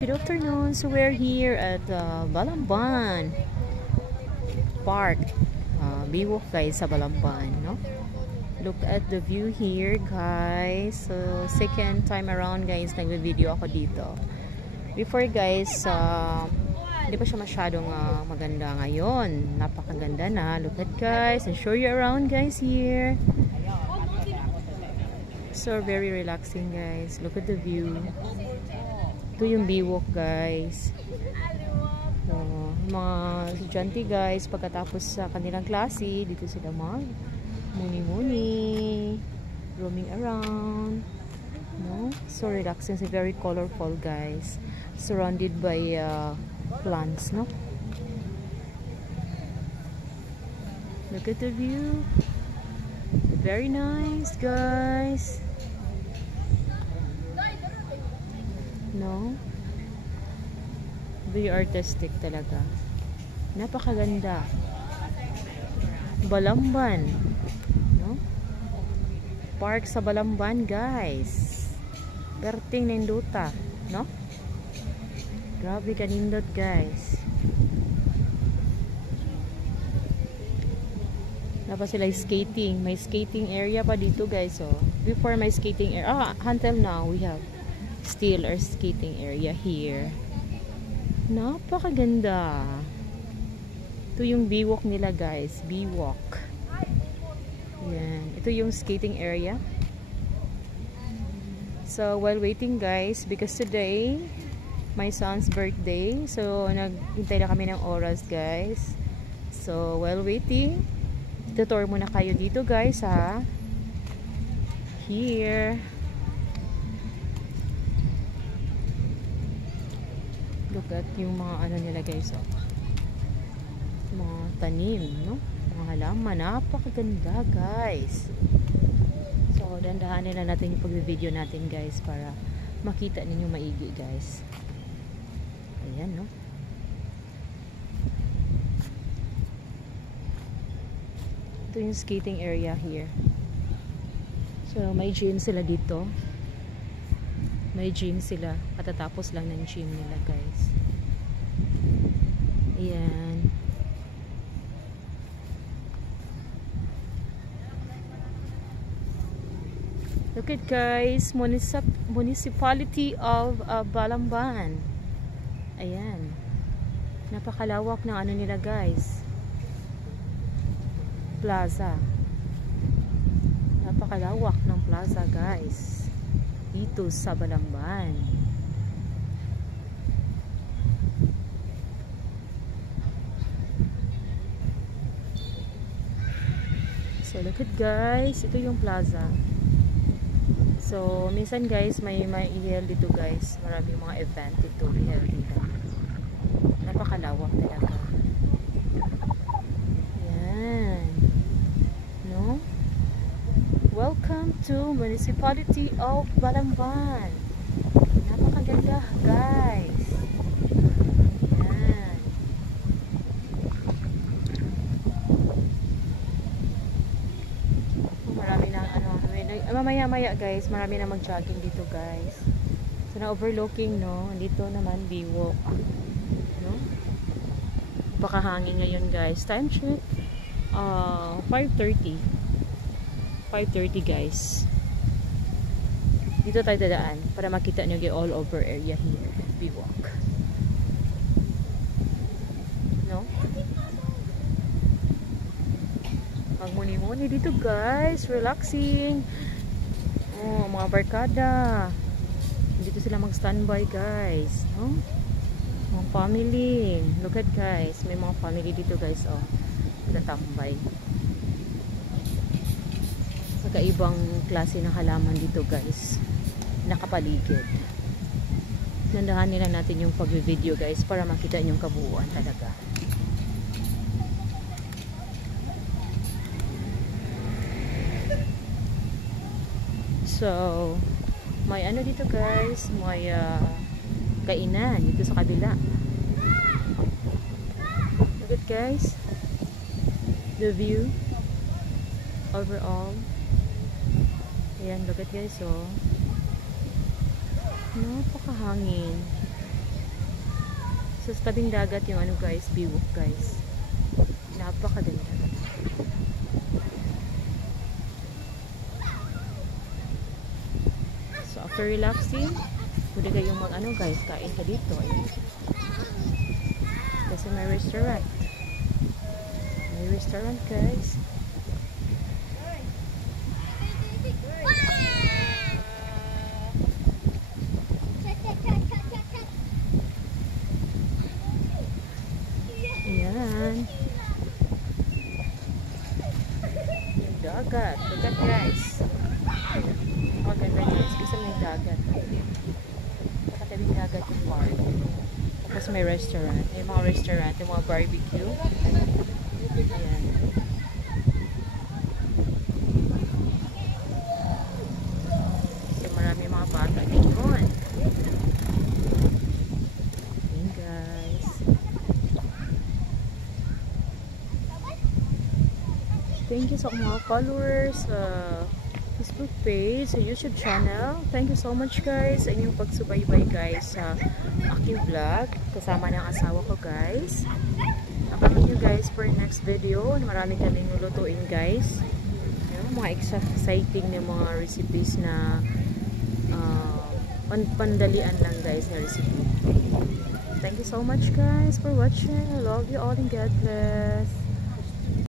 Good afternoon. So we're here at Balamban Park. Biwok guys sa Balamban, no? Look at the view here, guys. So second time around, guys, nagvi-video ako dito. Before, guys, hindi pa siya masyadong maganda ngayon. Napakaganda na. Look at, guys, and show you around, guys, here. So very relaxing, guys. Look at the view. Ito yung Biwok, guys. So, mga estudyante, guys, pagkatapos sa kanilang klase, dito sila mag muni-muni, roaming around, no? So relaxing, so very colorful, guys, surrounded by plants, no? Look at the view, very nice, guys. No? Very artistic talaga. Napakaganda. Balamban. No? Park sa Balamban, guys. Perting ninduta, no? Grabe kanindot, guys. Dapat sila skating. May skating area pa dito, guys. So, before my skating area, until now we have still our skating area here. Napakaganda. Ito yung Biwok nila, guys. Biwok. Yan. Ito yung skating area. So while waiting, guys, because today my son's birthday, so naghintay na kami ng oras, guys. So while waiting, tutor muna kayo dito, guys, ha. Here. Look at yung mga ano nila, guys, oh. Mga tanim, no? Mga halaman. Napakaganda, guys. So, dandahanin na natin yung pag-video natin, guys, para makita ninyo maigi, guys. Ayan, no? Ito yung skating area here. So, may gym sila dito. May gym sila. Katatapos lang ng gym nila, guys. Ayan. Look at, guys. Municipality of Balamban. Ayan. Napakalawak ng ano nila, guys. Plaza. Napakalawak ng plaza, guys. Dito sa Balamban. So look at, guys, ito yung plaza. So minsan, guys, may i-held dito, guys. Maraming mga event dito i-held dito. Napakalawak talaga. Yan. No? Welcome to Municipality of Balamban. Napakaganda, guys. Yan. Marami na mamaya-maya, guys, marami na mag-jogging dito, guys. So na-overlooking, no? Dito naman Biwok, no? Pakahangin ngayon, guys. Time check 5:30, guys. Dito tayo dadaan para makita nyo yung all over area here, Biwok, no? Magmuni-muni dito, guys. Relaxing. Oh, mga barkada. Dito sila mag-standby, guys, no? Mga family. Look at, guys. May mga family dito, guys, oh. Natambay. Kakaibang klase ng halaman dito, guys. Nakapaligid. Nandahanin na natin yung pag-video, guys, para makita yung kabuuan talaga. So, may ano dito, guys, may kainan dito sa kabila. Look at, guys, the view overall. Ayan, look at, guys, oh. Napakahangin. sa tabing dagat yung ano guys, Biwok guys. Napakaganda. So after relaxing, pwede kayong mag ano guys, kain ka dito. Ayan. Kasi may restaurant. May restaurant guys. Ayan. Yung dagat. Dagat guys. Maganda guys. Kasi may dagat. Nakatabing dagat yung park. Tapos may restaurant. May mga restaurant. Yung mga barbecue. Ayan. So marami mga bata dito. Ayan guys. Thank you sa mga followers sa Facebook page, sa YouTube channel. Thank you so much guys sa inyong pagsubaybay guys sa aking vlog. Kasama ng asawa ko guys. Abangan nyo guys for next video. Marami kaming lutuin guys. Yung mga exciting na mga recipes na pandalian lang guys na recipe. Thank you so much guys for watching. I love you all and God bless.